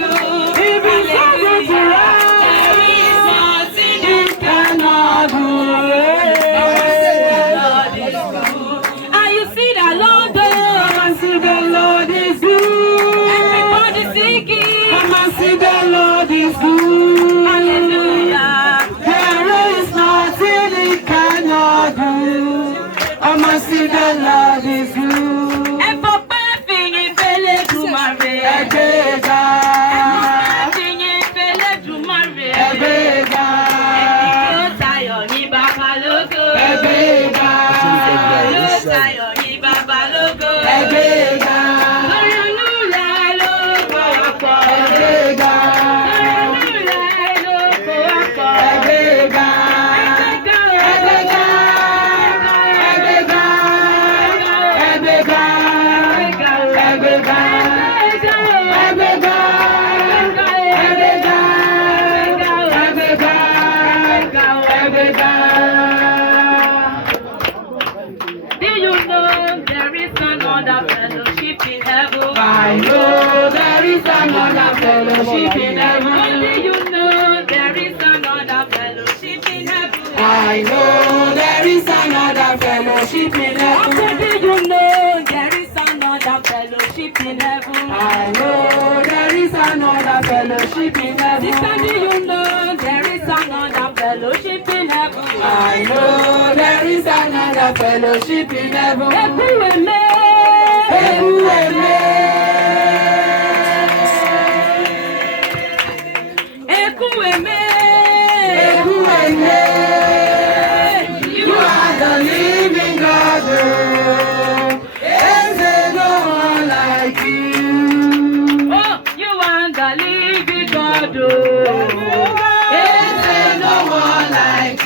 good. If he says it's right, there is nothing he cannot do. The Lord is good. And you see the Lord, come and see the Lord is good. Everybody sing it. Come and see the Lord is good. Hallelujah. There is nothing he cannot do. Come and see the Lord is good. I know there is another fellowship in heaven. Only you know there is another fellowship in heaven. I know there is another fellowship in heaven. Only you know there is another fellowship in heaven. I know there is another fellowship in heaven. Sister, do you know there is another fellowship in heaven? I know there is another fellowship in heaven. You are the living God. There's no one like you. Oh, you are the living God.